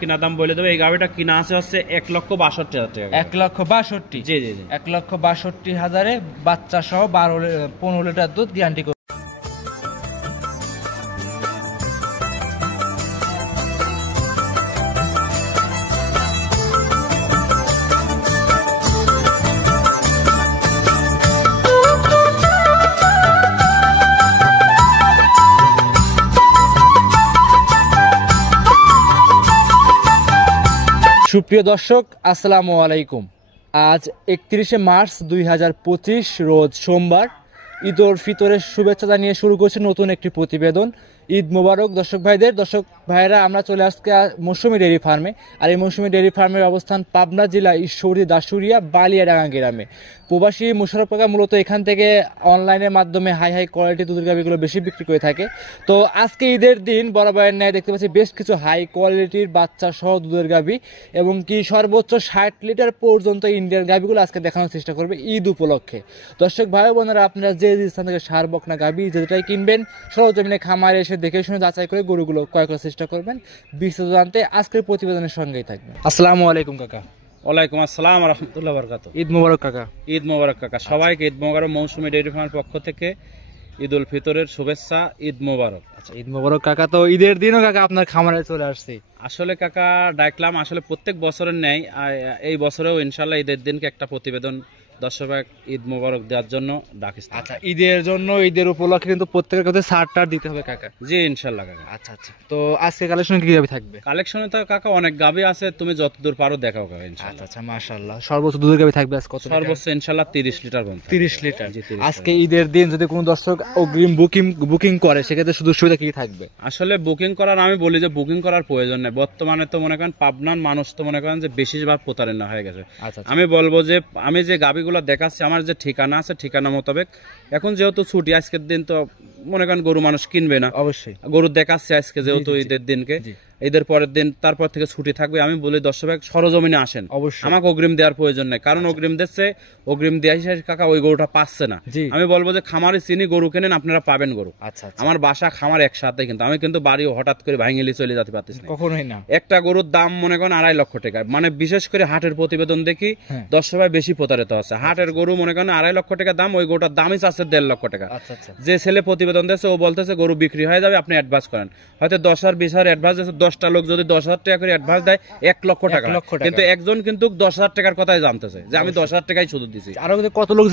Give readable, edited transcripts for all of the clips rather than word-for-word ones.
কিনা দাম বলে দেবো। এই গাভিটা কিনা আছে হচ্ছে 1,62,000 টাকা। 1,62,000? জি জি জি, 1,62,000 বাচ্চা সহ 15 লিটার দুধ গ্যারান্টি। সুপ্রিয় দর্শক, আসসালামু আলাইকুম। আজ 31শে মার্চ 2025 রোজ সোমবার। ঈদ উল ফিতরের শুভেচ্ছা জানিয়ে শুরু করছে নতুন একটি প্রতিবেদন। ঈদ মোবারক দর্শক ভাইদের। দর্শক ভাইরা, আমরা চলে আসছি মৌসুমী ডেয়ারি ফার্মে। আর এই মৌসুমী ডেয়ারি ফার্মের অবস্থান পাবনা জেলা ঈশ্বরদী দাসুরিয়া বালিয়াডাঙ্গা গ্রামে। প্রবাসী মোশাররফ কাকা মূলত এখান থেকে অনলাইনের মাধ্যমে হাই কোয়ালিটি দুধের গাভিগুলো বেশি বিক্রি করে থাকে। তো আজকে ঈদের দিন বরাবরের ন্যায় দেখতে পাচ্ছি বেশ কিছু হাই কোয়ালিটির বাচ্চা সহ দুধের গাভি এবং কি সর্বোচ্চ 60 লিটার পর্যন্ত ইন্ডিয়ান গাভিগুলো আজকে দেখানোর চেষ্টা করবে ঈদ উপলক্ষে। দর্শক ভাই বোনেরা, আপনারা যে স্থান থেকে সার বকনা গাভি যেটাই কিনবেন সরজমিনে খামারে এসে দেখে শুনে যাচাই করে গরুগুলো ক্রয় করার চেষ্টা করবেন। বিস্তারিত জানতে আজকের প্রতিবেদনের সঙ্গেই থাকবেন। আসসালামু আলাইকুম কাকা। ওয়ালাইকুম আসসালাম রাহমাতুল্লাহি ওয়া বারাকাতুহু। ঈদ মোবারক কাকা। ঈদ মোবারক কাকা, সবাইকে ঈদ মোবারক। মৌসুমী ডেয়ারি ফার্মের পক্ষ থেকে ঈদ উল ফিতরের শুভেচ্ছা, ঈদ মোবারক। আচ্ছা, ঈদ মোবারক কাকা। তো ঈদের দিনও কাকা আপনার খামারে চলে আসছি। আসলে কাকা ডাকলাম, আসলে প্রত্যেক বছরের ন্যায় এই বছরেও ইনশাল্লাহ ঈদের দিনকে একটা প্রতিবেদন দর্শক ঈদ মোবারক দেওয়ার জন্য ডাকিস। আচ্ছা, ঈদের জন্য ঈদের উপলক্ষে কিন্তু প্রত্যেকের কাছে ছাড় দিতে হবে কাকা। জি ইনশাল্লাহ কাকা। আচ্ছা আচ্ছা, তো আজকে কালেকশন কি গাভি থাকবে? কালেকশনে তো কাকা অনেক গাভি আছে, তুমি যতদূর পারো দেখাও কাকা ইনশাল্লাহ। আচ্ছা মাশাআল্লাহ। সর্বোচ্চ দুধের গাভি থাকবে আজ কত? সর্বোচ্চ ইনশাল্লাহ 30 লিটার পর্যন্ত। 30 লিটার। আজকে ঈদের দিন যদি কোনো দর্শক অগ্রিম বুকিং করে সেক্ষেত্রে সুযোগ সুবিধা কি থাকবে? আসলে বুকিং করার, আমি বলি যে বুকিং করার প্রয়োজন নেই। বর্তমানে তো মনে করেন পাবনার মানুষ তো মনে করেন যে বেশিরভাগ প্রতারণা হয়ে গেছে। আমি বলবো যে আমি যে গাভিগুলো দেখাচ্ছি আমার যে ঠিকানা আছে ঠিকানা মোতাবেক, এখন যেহেতু ছুটি আজকের দিন তো মনে করেন গরু মানুষ কিনবে না, অবশ্যই গরু দেখাচ্ছে আজকে যেহেতু ঈদের দিনকে। ঈদের পরের দিন তারপর থেকে ছুটি থাকবে। আমি বলি দর্শক সরজমিনে আসেন, আমাকে অগ্রিম দেওয়ার প্রয়োজন নেই। কারণ অগ্রিম দিচ্ছে, অগ্রিম দেওয়া হিসেবে কাকা ওই গরুটা পাচ্ছে না। আমি বলবো যে খামারে চিনি গরু কেনেন, আপনারা পাবেন গরু। আচ্ছা, আমার বাসা খামার একসাথে, কিন্তু আমি কিন্তু বাড়ি হঠাৎ করে ভাঙিলি চলে যেতে পারতেছি না, কখনোই না। একটা গরুর দাম মনে করেন 2.5 লক্ষ টাকা। মানে বিশেষ করে হাটের প্রতিবেদন দেখি দর্শক ভাই বেশি প্রতারিত হচ্ছে। হাটের গরু মনে করেন 2.5 লক্ষ টাকা দাম, ওই গরুটার দামই চাচ্ছে 1.5 লক্ষ টাকা। যে ছেলে প্রতিবেদন দিচ্ছে ও বলতেছে গরু বিক্রি হয়ে যাবে, আপনি অ্যাডভান্স করেন। হয়তো 10,000 20,000 অ্যাডভান্স দিচ্ছে, 10টা লোক যদি 10,000 টাকা করে অ্যাডভান্স দেয় 1 লক্ষ টাকা, কিন্তু একজন কিন্তু 10,000 টাকার কথাই জানতেছে যে আমি 10,000 টাকাই শুধু দিছি। আর কত লোক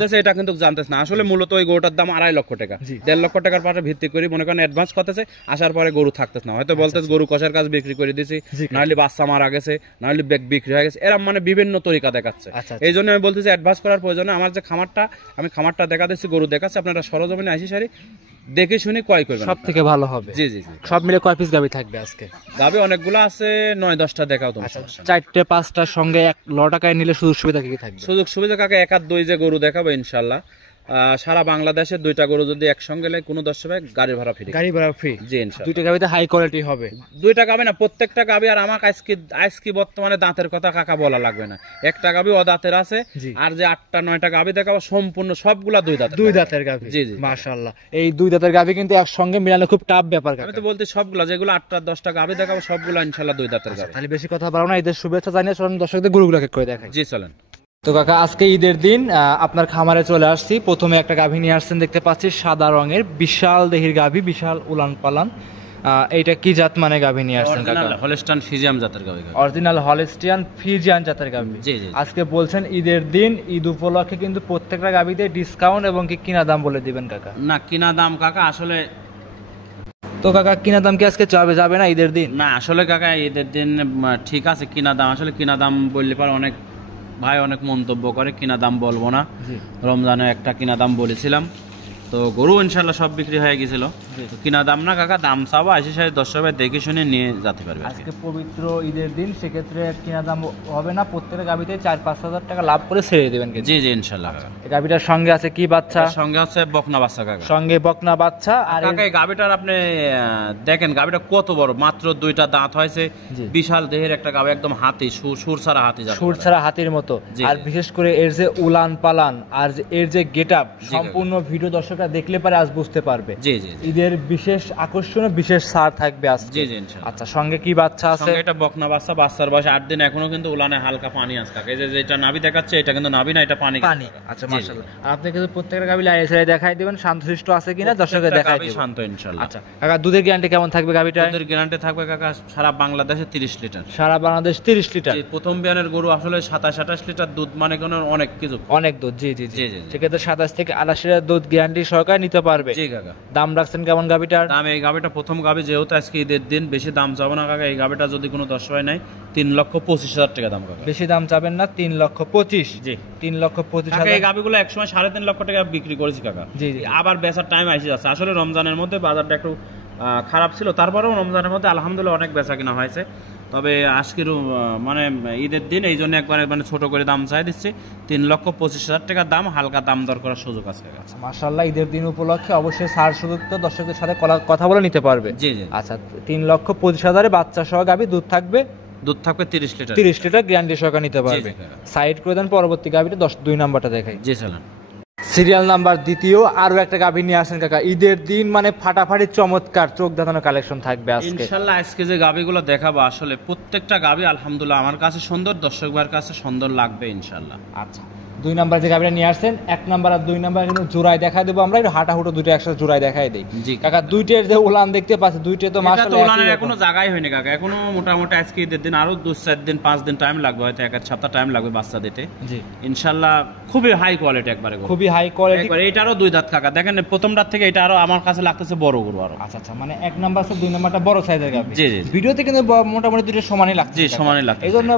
দিচ্ছে এটা কিন্তু জানতেছে না। আসলে মূলত ওই গরুটার দাম 2.5 লক্ষ টাকা, 1.5 লক্ষ টাকার পাশে ভিত্তি করে মনে করেন অ্যাডভান্স করতেছে, আসার পরে গরু থাকতেছে না। হয়তো বলতেছে গরু কষার কাজ বিক্রি করে দিছি, নাহলে বাচ্চা মারা গেছে, নাহলে বিক্রি হয়ে গেছে, এরকম মানে বিভিন্ন তরিকা দেখাচ্ছে। এই জন্য আমি বলতেছি অ্যাডভান্স করার প্রয়োজন। আমার যে খামারটা, আমি খামারটা দেখা দিচ্ছি, গরু দেখাচ্ছি, আপনারা সরজমিনে আসি সারি দেখে শুনে ক্রয় করবেন, সব থেকে ভালো হবে। জি জি জি। সব মিলে কয় পিস গাভি থাকবে আজকে? গাভি অনেকগুলো আছে, 9-10টা দেখাও তুমি। 4-5টার সঙ্গে 1 লক্ষ টাকায় নিলে সুযোগ সুবিধা কি থাকবে? সুযোগ সুবিধা কাকা 1-2 যে গরু দেখাবো ইনশাল্লাহ। সারা বাংলাদেশে 2টা গরু যদি একসঙ্গে গেলে কোনো দর্শক গাড়ি ভাড়া ফ্রি। গাড়ি ভাড়া ফ্রি? জি ইনশাল্লাহ। 2টা গাভিতে হাই কোয়ালিটি হবে? 2টা গাভি না, প্রত্যেকটা গাভি। আর আমাকে আজকে বর্তমানে দাঁতের কথা কাকা বলা লাগবে না, একটা গাভি অদাঁতের আছে। আর যে 8টা-9টা গাভি দেখাবো সম্পূর্ণ সবগুলা 2 দাঁতের গাভি। জি জি মাশাআল্লাহ। এই 2 দাঁতের গাভি কিন্তু একসঙ্গে মিলানো খুব টাফ ব্যাপার। আমি তো বলতে সবগুলা যেগুলো 8টা-10টা গাভি দেখাবো সবগুলা ইনশাল্লাহ 2 দাঁতের গাভি। তাহলে বেশি কথা বলবো না, ঈদের শুভেচ্ছা জানিয়ে চলুন দর্শকদের গরুগুলোকে করে দেখাই। জি চলেন। তো কাকা, আজকে ঈদের দিন আপনার খামারে চলে আসছি। প্রথমে একটা গাভী নিয়ে আসছেন দেখতে পাচ্ছি, সাদা রঙের বিশাল দেহির গাভী, বিশাল উলান পালান। এইটা কি জাত মানে গাভী নিয়ে আসছেন কাকা? হলস্টাইন ফ্রিজিয়ান জাতের গাভী। অরিজিনাল হলস্টাইন ফ্রিজিয়ান জাতের গাভী। জি জি। আজকে বলছেন ঈদের দিন, ঈদ উপলক্ষে কিন্তু প্রত্যেকটা গাভীতে ডিসকাউন্ট এবং কি কিনা দাম বলে দিবেন কাকা? না, কিনা দাম কাকা আসলে তো কাকা কিনা দাম কি আজকে যাবে না ঈদের দিন? না আসলে কাকা ঈদের দিন ঠিক আছে কিনা দাম, আসলে কিনা দাম বললে পর অনেক ভাই অনেক মন্তব্য করে, কিনা দাম বলবো না। রমজানে একটা কিনা দাম বলেছিলাম, তো গরু ইনশাল্লাহ সব বিক্রি হয়ে গেছিল। কিনা দাম না কাকা, দাম চাবো 80-60 দর্শক দেখে শুনে নিয়ে যেতে পারবে। আজকে পবিত্র ঈদের দিন, সেক্ষেত্রে কিনা দাম হবে না, প্রত্যেকটা গাভিতে 4-5 হাজার টাকা লাভ করে ছেড়ে দেবেন। জি জি ইনশাল্লাহ। গাভিটার সঙ্গে আছে কি বাচ্চা? সঙ্গে আছে বকনা বাচ্চা কাকা। সঙ্গে বকনা বাচ্চা। আর কাকা এই গাভিটার আপনি দেখেন গাভিটা কত বড়, মাত্র 2টা দাঁত হয়েছে, বিশাল দেহের একটা গাভি, একদম হাতি, সুর ছাড়া হাতি, সুর ছাড়া হাতির মতো। আর বিশেষ করে এর যে উলান পালান আর এর যে গেটআপ, সম্পূর্ণ ভিডিও দর্শক ভিডিওটা দেখলে পরে আজ বুঝতে পারবে। জি জি। ঈদের বিশেষ আকর্ষণ, বিশেষ ছাড় থাকবে আজকে। জি জি ইনশাআল্লাহ। আচ্ছা, সঙ্গে কি বাচ্চা আছে? সঙ্গে এটা বকনা বাচ্চা, বাচ্চার বয়স 8 দিন, এখনো কিন্তু উলানে হালকা পানি আছে কাকা। এই যে যেটা নাভি দেখাচ্ছে এটা কিন্তু নাভি না, এটা পানি। পানি। আচ্ছা মাশাআল্লাহ। আর আপনি কিন্তু প্রত্যেকটা গাভী লাইনে দেখাই দিবেন, শান্তশিষ্ট আছে কিনা দর্শককে দেখাই দিবেন। শান্ত ইনশাআল্লাহ। আচ্ছা কাকা, দুধের গ্যারান্টি কেমন থাকবে গাভীটা? দুধের গ্যারান্টি থাকবে কাকা সারা বাংলাদেশে 30 লিটার। সারা বাংলাদেশ 30 লিটার। প্রথম বিয়ানের গরু আসলে 27-28 লিটার দুধ, মানে কোনো অনেক কিছু, অনেক দুধ। জি জি জি। সেক্ষেত্রে 27 থেকে 28 লিটার দুধ গ্যারান্টি সহকারে নিতে পারবে। জি কাকা। দাম রাখছেন কেমন গাভীটার? দাম, এই গাভীটা প্রথম গাভী, যেহেতু আজকে ঈদের দিন, বেশি দাম চাবো না কাকা। এই গাভীটা যদি কোনো দর্শক নেয় 3,25,000 টাকা দাম কাকা। বেশি দাম চাবেন না, 3,25,000। জি, 3,25,000। এই গাভীগুলো একসময় 3.5 লক্ষ টাকা বিক্রি করেছি কাকা। জি জি। আবার বেচার টাইম আসে যাচ্ছে। আসলে রমজানের মধ্যে বাজারটা একটু খারাপ ছিল, তারপরেও রমজানের মধ্যে আলহামদুলিল্লাহ অনেক বেচা কিনা হয়েছে। তবে আজকের মানে ঈদের দিন এই জন্য একবারে মানে ছোট করে দাম চাই দিচ্ছি, 3,25,000 টাকা দাম, হালকা দাম দর করার সুযোগ আছে। মাশাআল্লাহ, ঈদের দিন উপলক্ষে অবশ্যই ছাড় সুযোগ তো দর্শকদের সাথে কথা বলে নিতে পারবে। জি জি। আচ্ছা, 3,25,000 বাচ্চা সহ গাভী, দুধ থাকবে 30 লিটার। 30 লিটার গ্যারান্টি সহকারে নিতে পারবে। সাইড করে দেন, পরবর্তী গাভীটা 2 নাম্বারটা দেখাই। জি চলেন। সিরিয়াল নাম্বার দ্বিতীয় আরো একটা গাভী নিয়ে আসেন কাকা। ঈদের দিন মানে ফাটাফাটি চমৎকার চোখ ধাঁধানো কালেকশন থাকবে আজকে। ইনশাআল্লাহ আজকে যে গাভীগুলো দেখাবো আসলে প্রত্যেকটা গাভী আলহামদুলিল্লাহ আমার কাছে সুন্দর, দর্শক ভাইয়ের কাছে সুন্দর লাগবে ইনশাআল্লাহ। আচ্ছা, 2 নাম্বার যে গাভীটা নিয়ে আসছেন, 1 নাম্বার আর 2 নাম্বার কিন্তু জোড়ায় দেখাই দেবো আমরা, একটু হাঁটাহুটো দুটো একসাথে জোড়ায় দেখাই দেই। জি কাকা, দুইটার যে উলান দেখতে পাচ্ছি, দুইটা তো মাশাআল্লাহ উলানের এখনো জায়গাই হয়নি কাকা। এখনো মোটামুটি আজকে ঈদের দিন আরো 2-4 দিন 5 দিন টাইম লাগবে, হয়তো 1 সপ্তাহ টাইম লাগবে বাচ্চা দিতে। জি ইনশাআল্লাহ খুবই হাই কোয়ালিটি, একবারে খুবই হাই কোয়ালিটি। এটারও 2 দাঁত কাকা, দেখেন প্রথম দাঁত থেকে এটা আরো আমার কাছে লাগতেছে বড় গরু আরো। আচ্ছা আচ্ছা, মানে 1 নাম্বার আছে, 2 নাম্বারটা বড় সাইজের গাভী। জি জি। ভিডিওতে কিন্তু মোটামুটি দুটো সমানই লাগছে। জি সমানই লাগছে। এইজন্য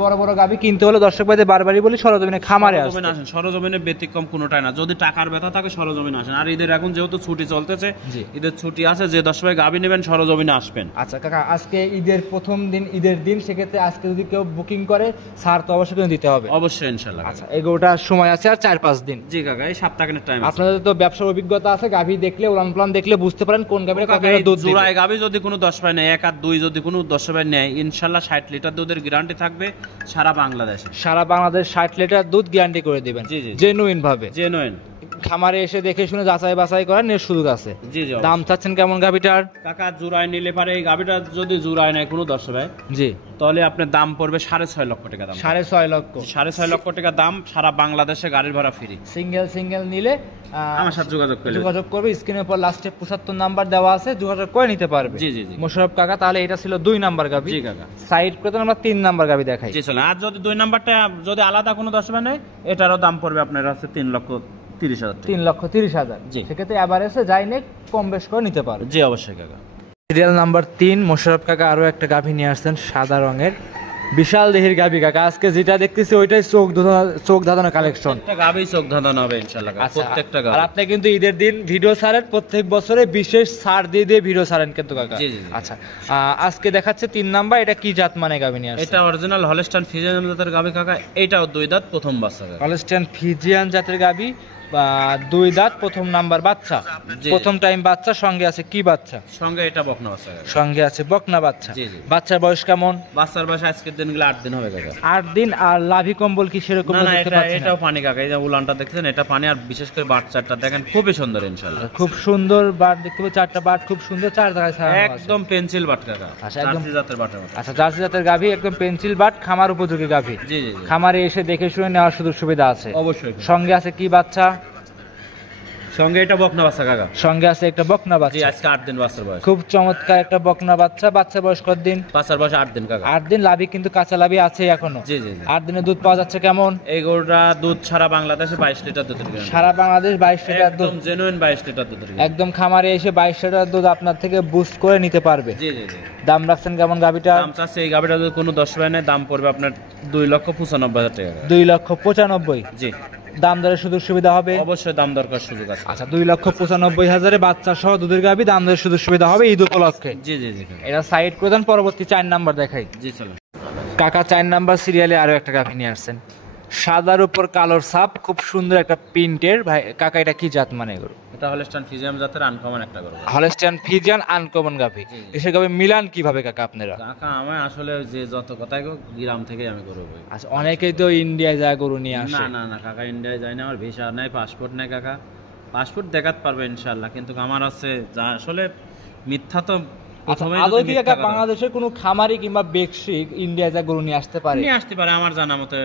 বড় বড় গাভী কিনতে হলে দর্শক ভাইদের বারবারই বলি সরজমিনে খামারে আসেন। সরজমিনে ব্যতিক্রম কোনোটাই না, যদি টাকার ব্যথা থাকে সরজমিনে আসেন। আর ঈদের এখন যেহেতু ছুটি চলতেছে, ঈদের ছুটি আছে, যে দর্শক ভাই গাভী নেবেন সরজমিনে আসবেন। আচ্ছা কাকা, আজকে ঈদের প্রথম দিন, ঈদের দিন, সেক্ষেত্রে আজকে যদি কেউ বুকিং করে ছাড় তো অবশ্যই দিতে হবে। অবশ্যই ইনশাআল্লাহ। আচ্ছা, এগোটার সময় আছে আর 4-5 দিন। জি কাকা, এই সপ্তাহখানেক টাইম। আপনাদের তো ব্যবসার অভিজ্ঞতা আছে, গাভী দেখলে, উলান প্লান দেখলে বুঝতে পারেন কোন গাভীর কত দুধ দিবে। জোড়ায় গাভী যদি কোনো 10 ভাই নেয়, 1 আর 2 যদি কোনো 10 ভাই নেয়, ইনশাআল্লাহ 60 লিটার দুধের গ্যারান্টি থাকবে সারা বাংলাদেশে। সারা বাংলাদেশ 60 লিটার দুধ গ্যারান্টি করে দিবেন। জি জি। জেনুইন ভাবে। জেনুইন। খামারে এসে দেখে শুনে যাচাই বাছাই করার সুযোগ আছে। জি জি। দাম চাচ্ছেন কেমন গাভীটার? কাকা জোড়ায় নিলে পারে, এই গাভীটা যদি জোড়ায় নেয় কোনো 10 ভাই, জি, তাহলে আপনার দাম পড়বে 6.5 লক্ষ টাকা দাম। 6.5 লক্ষ। 6.5 লক্ষ টাকা দাম, সারা বাংলাদেশে গাড়ির ভাড়া ফ্রি। সিঙ্গেল নিলে আমার সাথে যোগাযোগ করবে। স্ক্রিনের উপর লাস্টে 75 নাম্বার দেওয়া আছে, যোগাযোগ করে নিতে পারবে। জি জি জি। মোশাররফ কাকা, তাহলে এটা ছিল 2 নাম্বার গাভী। জি কাকা। সাইড করে আমরা 3 নাম্বার গাভী দেখাই। জি চলেন। আর যদি 2 নাম্বারটা যদি আলাদা কোনো 10 ভাই নেয়, এটারও দাম পড়বে আপনার হচ্ছে 3,30,000 টাকা। 3,30,000। জি। সেক্ষেত্রে এভারেজে যাই নেক কম বেশ করে নিতে পারবে। জি অবশ্যই কাকা। সিরিয়াল নাম্বার 3 মোশাররফ কাকা আরো একটা গাভী নিয়ে আসছেন, সাদা রঙের বিশাল দেহের গাভী কাকা। আজকে যেটা দেখতেছি ওইটাই চোখ ধাঁধানো কালেকশন। প্রত্যেকটা গাভী চোখ ধাঁধানো হবে ইনশাআল্লাহ। প্রত্যেকটা গাভী। আর আপনি কিন্তু ঈদের দিন ভিডিও ছাড়েন, প্রত্যেক বছরে বিশেষ ছাড় দিয়ে ভিডিও ছাড়েন কিন্তু কাকা। জি জি। আচ্ছা, আজকে দেখাচ্ছে 3 নাম্বার, এটা কি জাত মানে গাভী নিয়ে আসছে? এটা অরিজিনাল হলস্টাইন ফ্রিজিয়ান জাতের গাভী কাকা। এটাও 2 দাঁত, প্রথম বাচ্চা কাকা। হলস্টাইন ফ্রিজিয়ান জাতের গাভী, 2 দাঁত, প্রথম নাম্বার বাচ্চা, প্রথম টাইম বাচ্চা। সঙ্গে আছে কি বাচ্চা? সঙ্গে এটা বকনা বাচ্চা। সঙ্গে আছে বকনা বাচ্চা। জি জি। বাচ্চার বয়স কেমন? বাচ্চার বয়স আজকের দিনগুলো 8 দিন হবে কাকা। 8 দিন। আর লাভি কম্বল কি সেরকম দেখতে পাচ্ছেন? এটাও পানি কাকা। এই যে উলানটা দেখছেন, এটা পানি। আর বিশেষ করে বাচ্চাটা দেখেন খুবই সুন্দর ইনশাআল্লাহ। খুব সুন্দর বাট দেখতে পাচ্ছি, 4টা বাট খুব সুন্দর, 4 জায়গায় ছাড়ানো আছে। একদম পেন্সিল বাট কাকা। আচ্ছা, একদম জার্সি জাতের বাটের মতো। আচ্ছা, জার্সি জাতের গাভী, একদম পেন্সিল বাট, খামার উপযোগী গাভী। জি জি। খামারে এসে দেখে শুনে নেওয়ার সুযোগ সুবিধা আছে অবশ্যই। সঙ্গে আছে কি বাচ্চা? সঙ্গে এটা বকনা বাচ্চা কাকা। সঙ্গে আছে একটা বকনা জি, বাচ্চা। আজকে 8 দিন বাচ্চার বয়স। খুব চমৎকার একটা বকনা বাচ্চা। বাচ্চার বয়স কত দিন? বাচ্চার বয়স 8 দিন কাকা। 8 দিন। লাভি কিন্তু কাঁচা লাভি আছে এখনো। জি জি জি। 8 দিনে দুধ পাওয়া যাচ্ছে কেমন? এই গরুটা দুধ সারা বাংলাদেশে 22 লিটার দুধের গ্যারান্টি। সারা বাংলাদেশ 22 লিটার দুধ। একদম জেনুইন 22 লিটার দুধের গ্যারান্টি। একদম খামারে এসে 22 লিটার দুধ আপনার থেকে বুস্ট করে নিতে পারবে। জি জি জি। দাম রাখছেন কেমন গাভীটা? দাম চাচ্ছে এই গাভীটা যদি কোনো 10 ভাই নেয়, দাম পড়বে আপনার 2,95,000 টাকা। 2,95,000। জি। দাম দরের সুযোগ সুবিধা হবে? অবশ্যই দাম দরকার সুযোগ আছে। আচ্ছা, 2,95,000 বাচ্চা সহ দুধের গাভী, দাম দরের সুযোগ সুবিধা হবে ঈদ উপলক্ষে। জি জি জি। এটা সাইড করে দেন, পরবর্তী 4 নাম্বার দেখাই। জি চলো। কাকা 4 নাম্বার সিরিয়ালে আরো একটা গাভী নিয়ে আসছেন, সাদার উপর কালোর ছাপ, খুব সুন্দর একটা প্রিন্টের। ভাই কাকা, এটা কি জাত মানে গরু? এটা হলস্টাইন ফ্রিজিয়ান জাতের আনকমন একটা গরু। হলস্টাইন ফ্রিজিয়ান আনকমন গাভী। এসে গাভী মিলান কিভাবে কাকা আপনারা? কাকা আমি আসলে যে যত কথাই গ্রাম থেকে আমি গরু বই। আচ্ছা, অনেকেই তো ইন্ডিয়ায় যায় গরু নিয়ে আসে। না না না কাকা, ইন্ডিয়ায় যায় না। আমার ভিসা নাই, পাসপোর্ট নাই কাকা। পাসপোর্ট দেখাতে পারবে ইনশাআল্লাহ, কিন্তু আমার আছে যা আসলে মিথ্যা তো বাংলাদেশের কোনো খামারি কিংবা ব্যবসায়িক ইন্ডিয়া যা গরু নিয়ে আসতে পারে আমার জানা মতে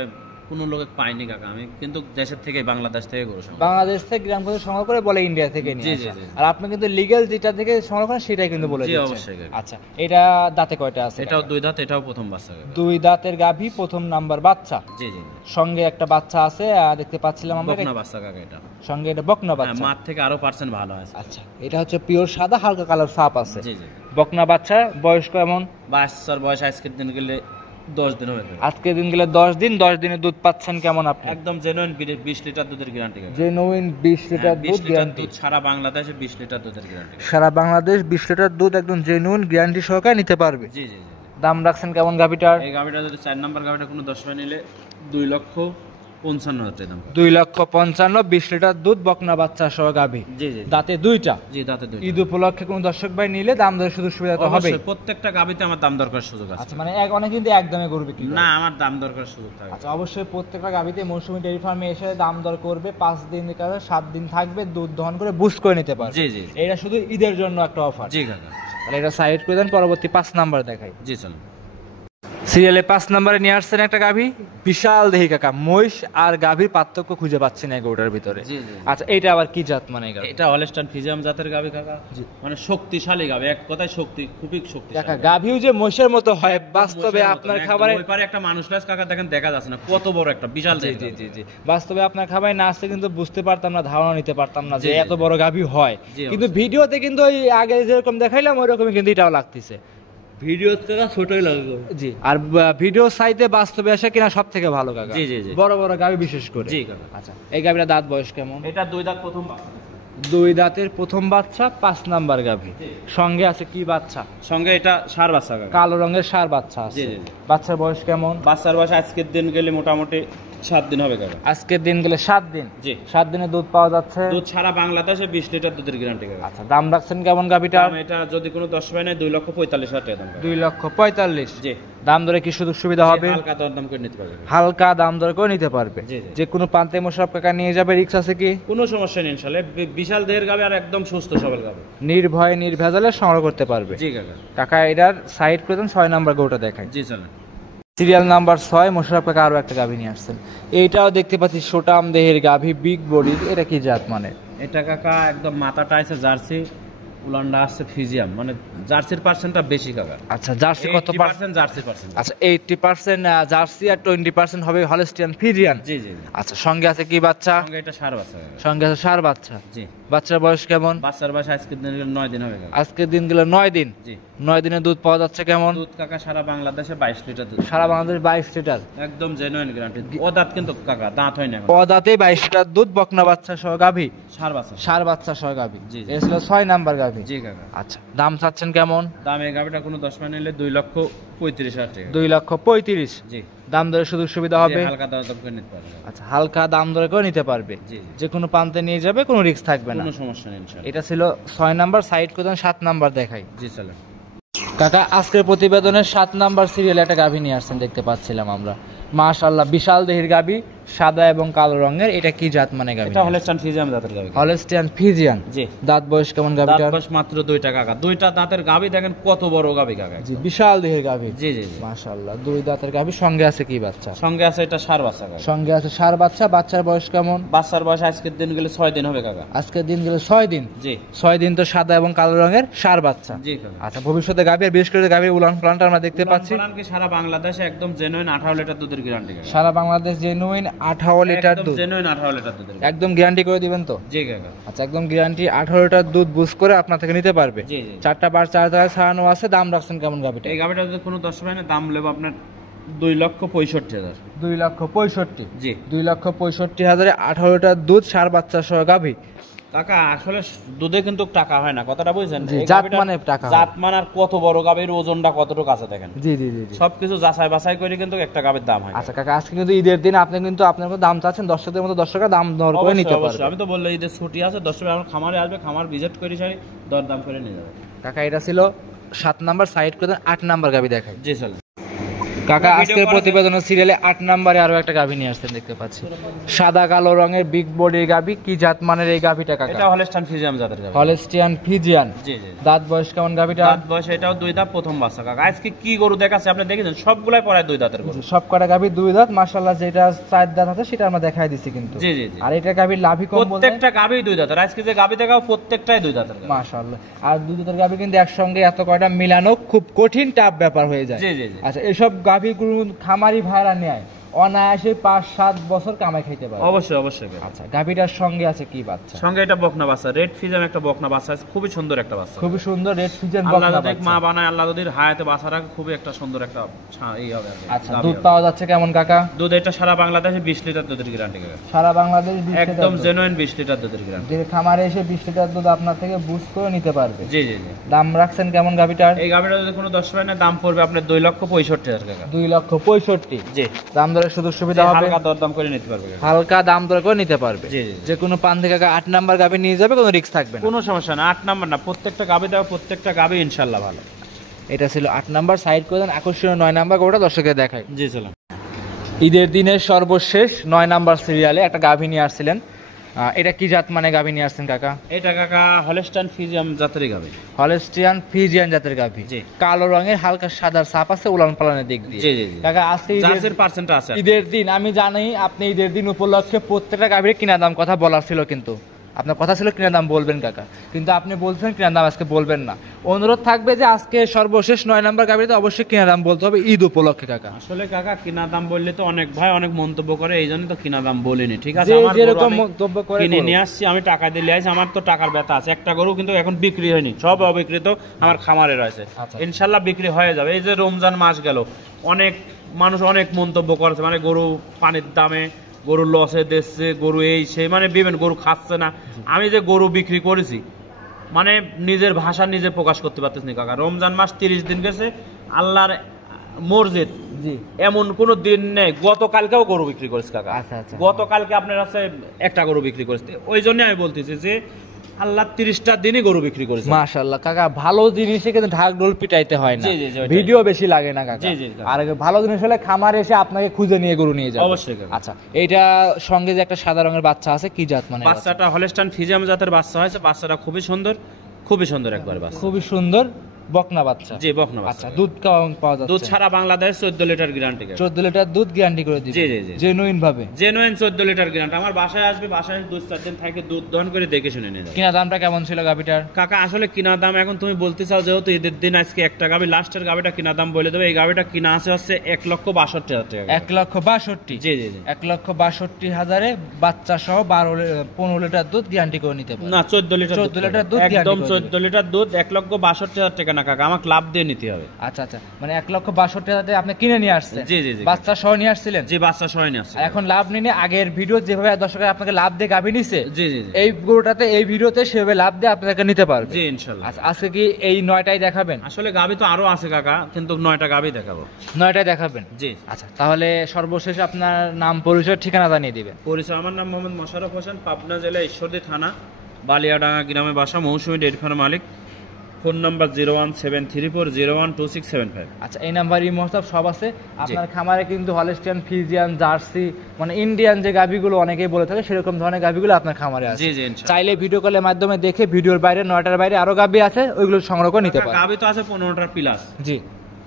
কোনো লোকে পাইনি কাকা। আমি কিন্তু দেশের থেকে বাংলাদেশ থেকে গরু বাংলাদেশ থেকে গ্রাম থেকে সংগ্রহ করে বলে ইন্ডিয়া থেকে নিয়ে আসে, আর আপনি কিন্তু লিগ্যাল যেটা থেকে সংগ্রহ করেন সেটাই কিন্তু বলে দিচ্ছেন। অবশ্যই। আচ্ছা, এটা দাঁতে কয়টা আছে? এটাও 2 দাঁত, এটাও প্রথম বাচ্চা। 2 দাঁতের গাভী, প্রথম নাম্বার বাচ্চা। জি জি। সঙ্গে একটা বাচ্চা আছে দেখতে পাচ্ছিলাম আমরা, বকনা বাচ্চা কাকা। এটা সঙ্গে এটা বকনা বাচ্চা, মাঠ থেকে আরো পার্সেন্ট ভালো আছে। আচ্ছা, এটা হচ্ছে পিওর সাদা, হালকা কালার ছাপ আছে। জি জি। বকনা বাচ্চা, বয়স কেমন? বাচ্চার বয়স আজকের দিন গেলে 10 দিন হবে। আজকে দিন গেলে 10 দিন। 10 দিনে দুধ পাচ্ছেন কেমন আপনি? একদম জেনুইন 20 লিটার দুধের গ্যারান্টি। জেনুইন 20 লিটার দুধ গ্যারান্টি। সারা বাংলাদেশে 20 লিটার দুধের গ্যারান্টি। সারা বাংলাদেশ 20 লিটার দুধ একদম জেনুইন গ্যারান্টি সহকারে নিতে পারবে। জি জি জি। দাম রাখছেন কেমন গাভিটার? এই গাভিটা যদি 4 নাম্বার গাভিটা কোনো 10 ভাই নিলে 2,55,000 টাকা দাম। 2,55,000, 20 লিটার দুধ, বকনা বাচ্চা সহ গাভি। জি জি। দাঁতে দুইটা। জি, দাঁতে দুইটা। ঈদ উপলক্ষে কোন দর্শক ভাই নিলে দাম দরের সুযোগ সুবিধা তো হবে। প্রত্যেকটা গাভিতে আমার দাম দরকার সুযোগ আছে। আচ্ছা, মানে অনেক কিন্তু একদমে গরু বিক্রি করে। না, আমার দাম দরকার সুযোগ থাকে। আচ্ছা, অবশ্যই প্রত্যেকটা গাভিতে মৌসুমী ডেইরি ফার্মে এসে দাম দর করবে। 5 দিন কাছে 7 দিন থাকবে, দুধ দহন করে বুস্ট করে নিতে পারবে। জি জি। এটা শুধু ঈদের জন্য একটা অফার। জি কাকা। তাহলে এটা সাইড করে দেন, পরবর্তী 5 নাম্বার দেখাই। জি চলুন। সিরিয়ালে 5 নম্বরে নিয়ে আসছেন একটা গাভী, বিশাল দেহি কাকা। মহিষ আর গাভীর পার্থক্য খুঁজে পাচ্ছি না গরুটার ভিতরে। আচ্ছা, এটা আবার কি জাত? মানে এটা হলস্টাইন ফ্রিজিয়ান জাতের গাভী কাকা। মানে শক্তিশালী গাভী, এক কথায় শক্তি, খুবই শক্তিশালী কাকা। গাভীও যে মহিষের মতো হয়, বাস্তবে আপনার খাবারে ওই পারে একটা মানুষ লাস কাকা দেখেন, দেখা যাচ্ছে না কত বড় একটা বিশাল। জি জি জি জি। বাস্তবে আপনার খাবারে না আসতে কিন্তু বুঝতে পারতাম না, ধারণা নিতে পারতাম না যে এত বড় গাভী হয়। কিন্তু ভিডিওতে কিন্তু ওই আগে যেরকম দেখাইলাম ওই রকমই কিন্তু এটাও লাগতেছে। ভিডিওতে না ছোটই লাগবে। জি, আর ভিডিও সাইতে বাস্তবে আসে কিনা সব থেকে ভালো কাকা। জি জি জি। বড় বড় গাভী বিশেষ করে। জি কাকা। আচ্ছা, এই গাভীর দাঁত বয়স কেমন? এটা 2 দাঁত প্রথম বাচ্চা। 2 দাঁতের প্রথম বাচ্চা, 5 নাম্বার গাভী। সঙ্গে আছে কি বাচ্চা? সঙ্গে এটা ষাঁড় বাচ্চা কাকা। কালো রঙের ষাঁড় বাচ্চা আছে। জি জি। বাচ্চার বয়স কেমন? বাচ্চার বয়স আজকের দিন গেলে মোটামুটি 7 দিন হবে কাকা। আজকের দিন গেলে 7 দিন। জি। 7 দিনে দুধ পাওয়া যাচ্ছে। দুধ সারা বাংলাদেশে 20 লিটার দুধের গ্যারান্টি কাকা। আচ্ছা, দাম রাখছেন কেমন গাভীটা? এটা যদি কোনো 10 ভাই নেয় 2,45,000 টাকা দাম। 2,45,000। জি। দাম দরে কি সুযোগ সুবিধা হবে? হালকা দরদাম করে নিতে পারবে। হালকা দাম দর করে নিতে পারবে। জি জি। যে কোনো প্রান্তে মোশাররফ কাকা নিয়ে যাবে, রিস্ক আছে কি? কোনো সমস্যা নেই ইনশাআল্লাহ। বিশাল দেহের গাভী আর একদম সুস্থ সবল গাভী, নির্ভয়ে নির্ভেজালে সংগ্রহ করতে পারবে। জি কাকা। কাকা এটার সাইড করে দেন, 6 নাম্বার গরুটা দেখায়। জি চলেন। সিরিয়াল নাম্বার 6, মোশাররফ কাকা আরো একটা গাভী নিয়ে আসছেন। এইটাও দেখতে পাচ্ছি সোটাম দেহের গাভী, বিগ বডির। এটা কি জাত? মানে এটা কাকা একদম মাথাটা আছে জার্সি, উলান্ডা আছে ফিজিয়াম, মানে জার্সির পার্সেন্টটা বেশি কাকা। আচ্ছা, জার্সি কত পার্সেন্ট? Jersey percent. আচ্ছা, 80% জার্সি আর 20% হবে হলস্টিয়ান ফ্রিজিয়ান। জি জি। আচ্ছা, সঙ্গে আছে কি বাচ্চা? সঙ্গে এটা ষাঁড় বাচ্চা। সঙ্গে আছে ষাঁড় বাচ্চা। জি। বাচ্চার বয়স কেমন? বাচ্চার বয়স আজকের দিন 9 দিন হবে কাকা। আজকের দিন গেলে 9 দিন। জি। 9 দিনে দুধ পাওয়া যাচ্ছে কেমন? দুধ কাকা সারা বাংলাদেশে 22 লিটার দুধ। সারা বাংলাদেশ 22 লিটার। একদম জেনুইন গ্যারান্টি। ও দাঁত কিন্তু কাকা, দাঁত হয় না এখন। পদাতে 22 লিটার দুধ, বকনা বাচ্চা সহ গাভী। ষাঁড় বাচ্চা। ষাঁড় বাচ্চা সহ গাভী। জি জি। এই ছিল 6 নাম্বার গাভী। জি কাকা। আচ্ছা, দাম চাচ্ছেন কেমন? দাম এই গাভীটা কোনো 10 ভাই নিলে 2,35,000 টাকা। 2,35,000। জি। দাম দরে সুযোগ সুবিধা হবে। হালকা দরদাম করে নিতে পারবে। আচ্ছা, হালকা দাম দরে করে নিতে পারবে। জি। যে কোনো প্রান্তে নিয়ে যাবে, কোনো রিস্ক থাকবে না। কোনো সমস্যা নেই ইনশাআল্লাহ। এটা ছিল 6 নাম্বার। সাইড করে 7 নাম্বার দেখাই। জি চলেন। কাকা, আজকের প্রতিবেদনের 7 নাম্বার সিরিয়ালে একটা গাভী নিয়ে আসছেন, দেখতে পাচ্ছিলাম আমরা। মাশাআল্লাহ, বিশাল দেহের গাভী, সাদা এবং কালো রঙের। এটা কি জাত? মানে গাভী এটা হলস্টাইন ফ্রিজিয়ান জাতের গাভী। Holstein Friesian. জি। দাঁত বয়স কেমন গাভীটার? দাঁত বয়স মাত্র 2টা কাকা। 2টা দাঁতের গাভী, দেখেন কত বড় গাভী কাকা। জি, বিশাল দেহের গাভী। জি জি জি। মাশাআল্লাহ, 2 দাঁতের গাভী। সঙ্গে আছে কি বাচ্চা? সঙ্গে আছে এটা ষাঁড় বাচ্চা কাকা। সঙ্গে আছে ষাঁড় বাচ্চা। বাচ্চার বয়স কেমন? বাচ্চার বয়স আজকের দিন গেলে 6 দিন হবে কাকা। আজকের দিন গেলে 6 দিন। জি। 6 দিন তো সাদা এবং কালো রঙের ষাঁড় বাচ্চা। জি কাকা। আচ্ছা, ভবিষ্যতে গাভী আর বিশেষ করে গাভীর উলান প্লান্ট আমরা দেখতে পাচ্ছি। উলান কি সারা বাংলাদেশে একদম জেনুইন 18 লিটার দুধের গ্যারান্টি কাকা। সারা বাংলাদেশ জেনুইন 18 লিটার দুধ। জেনুইন 18 লিটার দুধের। একদম গ্যারান্টি করে দিবেন তো? জি কাকা। আচ্ছা, একদম গ্যারান্টি 18 লিটার দুধ বুঝ করে আপনার থেকে নিতে পারবে। জি জি। 4টা বার 4 জায়গায় ছাড়ানো আছে। দাম রাখছেন কেমন গাভীটা? এই গাভীটা যদি কোনো 10 ভাই নেয় দাম নেব আপনার 2,65,000। 2,65,000। জি। 2,65,000 18 লিটার দুধ, ষাঁড় বাচ্চা সহ গাভী। কাকা আসলে দুধে কিন্তু টাকা হয় না, কথাটা বুঝছেন? জাত মানে টাকা। জাত মানে আর কত বড় গাভীর ওজনটা কতটুকু আছে দেখেন। জি জি জি। সবকিছু যাচাই বাছাই করে কিন্তু একটা গাভীর দাম হয়। আচ্ছা কাকা, আজকে কিন্তু ঈদের দিন আপনি কিন্তু আপনার দাম চাচ্ছেন, দর্শকদের মতো দর্শকরা দাম দর করে নিতে পারবে। আমি তো বললে ঈদের ছুটি আছে, দর্শক আমার খামারে আসবে, খামার ভিজিট করে সারি দর দাম করে নিয়ে যাবে। কাকা, এটা ছিল 7 নাম্বার। সাইড করে 8 নাম্বার গাভী দেখাই। জি চলেন। কাকা আজকের প্রতিবেদনের সিরিয়ালে 8 নম্বরে আরো একটা গাভী নিয়ে আসছেন দেখতে পাচ্ছি, সাদা কালো রঙের বিগ বডির গাভী। কি জাত মানের এই গাভীটা কাকা? এটা হলস্টাইন ফ্রিজিয়ান জাতের গাভী। হলস্টিয়ান ফ্রিজিয়ান, জি জি। দাঁত বয়স কেমন গাভীটা? দাঁত বয়স এটাও 2 দাঁত, প্রথম বাচ্চা কাকা। আজকে কি গরু দেখাচ্ছে আপনি দেখেছেন, সবগুলাই পড়ায় 2 দাঁতের গরু। সব কটা গাভী 2 দাঁত, মাশাআল্লাহ। যেটা 4 দাঁত আছে সেটা আমরা দেখাই দিছি কিন্তু। জি জি জি। আর এটা গাভীর লাভি কম বলতে প্রত্যেকটা গাভী 2 দাঁতের। আজকে যে গাভী দেখাও প্রত্যেকটাই 2 দাঁতের গাভী। মাশাআল্লাহ। আর 2 দাঁতের গাভী কিন্তু একসঙ্গে এত কয়টা মিলানো খুব কঠিন টাফ ব্যাপার হয়ে যায়। জি জি জি। আচ্ছা, এসব গাভীগুলো খামারি ভাড়া নেয় অনায়াসে 5-7 বছর কামাই খাইতে পারে। অবশ্যই অবশ্যই। আচ্ছা, গাভীটার সঙ্গে আছে কি বাচ্চা? সঙ্গে এটা বকনা বাচ্চা, রেড ফিজাম একটা বকনা বাচ্চা আছে, খুবই সুন্দর একটা বাচ্চা। খুবই সুন্দর রেড ফিজিয়ান আল্লাহ বকনা যদি বাচ্চা। মা বানায়, আল্লাহ যদি হায়াতে বাচ্চা রাখে, খুবই একটা সুন্দর একটা এই হবে আর কি। আচ্ছা, দুধ পাওয়া যাচ্ছে কেমন কাকা? দুধ এটা সারা বাংলাদেশে 20 লিটার দুধের গ্যারান্টি কাকা। সারা বাংলাদেশ 20 লিটার একদম দুধ। জেনুইন 20 লিটার দুধের গ্যারান্টি। যে খামারে এসে 20 লিটার দুধ আপনার থেকে বুঝ করে নিতে পারবে। জি জি জি। দাম রাখছেন কেমন গাভীটার? এই গাভীটা যদি কোনো 10 না দাম পড়বে আপনার 2,65,000 টাকা। 2,65,000। জি। দাম দরের সুযোগ সুবিধা হবে? হালকা দরদাম করে নিতে পারবে কাকা। হালকা দাম দর করে নিতে পারবে। জি জি। যে কোনো পান থেকে কাকা 8 নাম্বার গাভী নিয়ে যাবে, কোনো রিস্ক থাকবে না। কোনো সমস্যা না, 8 নাম্বার না, প্রত্যেকটা গাভী দেওয়া, প্রত্যেকটা গাভী ইনশাআল্লাহ ভালো। এটা ছিল 8 নাম্বার। সাইড করে দেন, আকর্ষণীয় 9 নাম্বার গোটা দর্শকদের দেখাই। জি চলো। ঈদের দিনের সর্বশেষ 9 নাম্বার সিরিয়ালে একটা গাভী নিয়ে আসছিলেন। এটা কি জাত মানে গাভী নিয়ে আসছেন কাকা? এটা কাকা হলস্টাইন ফ্রিজিয়ান জাতের গাভী। হলস্টিয়ান ফ্রিজিয়ান জাতের গাভী। জি। কালো রঙের হালকা সাদার ছাপ আছে উলান পালানের দিক দিয়ে। জি জি জি। কাকা আজকে জার্সির পার্সেন্ট আছে। ঈদের দিন আমি জানি আপনি ঈদের দিন উপলক্ষে প্রত্যেকটা গাভীর কিনা দাম কথা বলার ছিল, কিন্তু আপনার কথা ছিল কিনা দাম বলবেন কাকা, কিন্তু আপনি বলছেন কিনা দাম আজকে বলবেন না। অনুরোধ থাকবে যে আজকে সর্বশেষ 9 নাম্বার গাভীতে অবশ্যই কিনা দাম বলতে হবে ঈদ উপলক্ষে কাকা। আসলে কাকা কিনা দাম বললে তো অনেক ভাই অনেক মন্তব্য করে, এই জন্য তো কিনা দাম বলিনি। ঠিক আছে, যে আমার যেরকম মন্তব্য করে কিনে নিয়ে আসছি, আমি টাকা দিয়ে আসছি, আমার তো টাকার ব্যথা আছে। একটা গরু কিন্তু এখন বিক্রি হয়নি, সব অবিকৃত আমার খামারে রয়েছে। আচ্ছা। ইনশাল্লাহ বিক্রি হয়ে যাবে। এই যে রমজান মাস গেল, অনেক মানুষ অনেক মন্তব্য করেছে, মানে গরু পানির দামে, গরু লসে দিচ্ছে, গরু এই সেই, মানে বিভিন্ন গরু খাচ্ছে না। আমি যে গরু বিক্রি করেছি, মানে নিজের ভাষা নিজে প্রকাশ করতে পারতেছি না কাকা। রমজান মাস 30 দিন গেছে, আল্লাহর মসজিদ জি এমন কোন দিন নেই। গতকালকেও গরু বিক্রি করেছে কাকা। আচ্ছা আচ্ছা। গতকালকে আপনার কাছে একটা গরু বিক্রি করেছে। ওই জন্য আমি বলতেছি যে আল্লাহ 30টা দিনই গরু বিক্রি করেছে। মাশাআল্লাহ কাকা, ভালো জিনিসে কিন্তু ঢাক ঢোল পিটাইতে হয় না, জি, জি, জি, ওইটাই। ভিডিও বেশি লাগে না কাকা। জি, জি, কাকা। আর ভালো জিনিস হলে খামারে এসে আপনাকে খুঁজে নিয়ে গরু নিয়ে যাবে। অবশ্যই কাকা। আচ্ছা, এইটা সঙ্গে যে একটা সাদা রঙের বাচ্চা আছে, কি জাত মানে? বাচ্চাটা হলস্টাইন ফ্রিজিয়ান জাতের বাচ্চা হয়েছে। বাচ্চাটা খুবই সুন্দর, খুবই সুন্দর একবার বাচ্চা। খুবই সুন্দর বকনা বাচ্চা। জি বকনা বাচ্চা। আচ্ছা, দুধ কেমন পাওয়া যাচ্ছে? দুধ সারা বাংলাদেশ 14 লিটার গ্যারান্টি। 14 লিটার দুধ গ্যারান্টি করে দিবেন? জি জি জি। জেনুইন ভাবে? Genuine 14 litre guarantee. আমার বাসায় আসবে, বাসায় 2-4 দিন থেকে দুধ দহন করে দেখে শুনে নিয়ে যাবে। কিনা দামটা কেমন ছিল গাবিটার কাকা? আসলে কিনা দাম এখন তুমি বলতে চাও, যেহেতু ঈদের দিন আজকে একটা গাবি, লাস্টের গাবিটা কিনা দাম বলে দেবে। এই গাবিটা কিনা আছে হচ্ছে 1,62,000 টাকা। 1,62,000? জি জি জি। 1,62,000 বাচ্চা সহ 15 লিটার দুধ গ্যারান্টি করে নিতে পারবে? না, 14 লিটার 14 লিটার দুধ একদম guarantee করে 14 লিটার দুধ। 1,62,000 টাকা না কাকা, আমাকে লাভ দিয়ে নিতে হবে। আচ্ছা আচ্ছা, মানে 1,62,000 আপনি কিনে নিয়ে আসছেন? জি জি জি। বাচ্চা সহ নিয়ে আসছিলেন? জি, বাচ্চা সহ নিয়ে আসছে। এখন লাভ নিয়ে আগের ভিডিও যেভাবে দর্শকরা আপনাকে লাভ দিয়ে গাভী নিছে, জি জি জি। এই গরুটাতে এই ভিডিওতে সেভাবে লাভ দিয়ে আপনাকে নিতে পারবে? জি ইনশাআল্লাহ। আচ্ছা, আজকে কি এই 9টাই দেখাবেন? আসলে গাবি তো আরো আছে কাকা, কিন্তু 9টা গাবি দেখাবো। 9টাই দেখাবেন? জি। আচ্ছা, তাহলে সর্বশেষ আপনার নাম পরিচয় ঠিকানা জানিয়ে দিবেন। পরিচয়, আমার নাম মোহাম্মদ মোশাররফ হোসেন, পাবনা জেলা ঈশ্বরদী থানা, বালিয়াডাঙ্গা গ্রামে বাসা, মৌসুমী ডেইরি ফার্মের মালিক। Phone number 01734012675। আচ্ছা, এই নাম্বার এই মহসব সব আছে আপনার খামারে। কিন্তু হলস্টিয়ান ফ্রিজিয়ান জার্সি মানে ইন্ডিয়ান যে গাভীগুলো অনেকেই বলে থাকে, সেরকম ধরনের গাভীগুলো আপনার খামারে আছে। জি জি ইনশাআল্লাহ। চাইলে ভিডিও কলের মাধ্যমে দেখে ভিডিওর বাইরে 9টার বাইরে আরো গাভী আছে, ওইগুলো সংগ্রহ করে নিতে পারেন। গাভী তো আছে 15টার প্লাস। জি,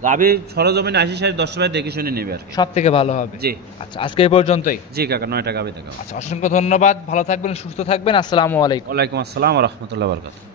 গাভী সরজমিনে 80-10 ভাই দেখে শুনে নেবে আর কি। সব থেকে ভালো হবে। জি। আচ্ছা, আজকে এই পর্যন্তই। জি কাকা, 9টা গাভী দেখাবো। আচ্ছা, অসংখ্য ধন্যবাদ, ভালো থাকবেন, সুস্থ থাকবেন, আসসালামু আলাইকুম। ওয়ালাইকুম আসসালাম ওয়া রাহমাতুল্লাহি ওয়া বারাকাতুহু।